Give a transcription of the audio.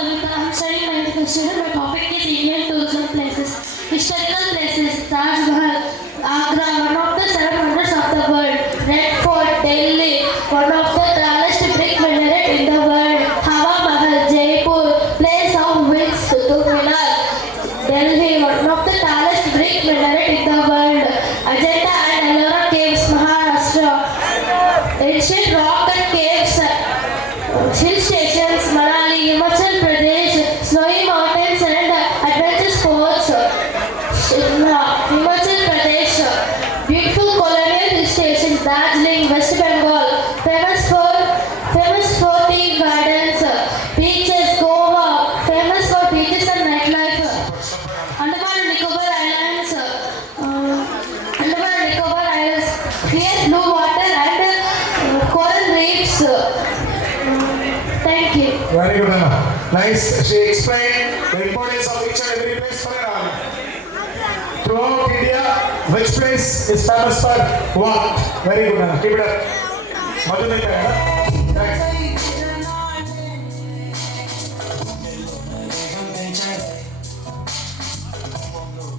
Advita. I'm studying medical student. My topic is Indian tourism places. Historical places, Taj Mahal, Agra, one of the 7 wonders of the world. Red Fort, Delhi, one of the tallest brick minaret in the world. Hawa Mahal, Jaipur, place of winds, Qutub Minar. Delhi, one of the tallest brick minaret in the world. Ajanta and Ellora caves, Maharashtra. Ancient rock and caves, hill stations, Manali, Himachal Pradesh, snowy mountains and adventure sports. Himachal Pradesh, beautiful colonial hill stations, Darjeeling, West Bengal, famous for tea gardens, beaches, Goa, famous for beaches and nightlife. Andaman and Nicobar Islands, clear blue water and coral reefs. Thank you. Very good, Anna. Nice. She explained the importance of each and every place for Anna. Throughout India, which place is famous for what? Very good, Anna. Keep it up. Madhumita, Anna. Thanks.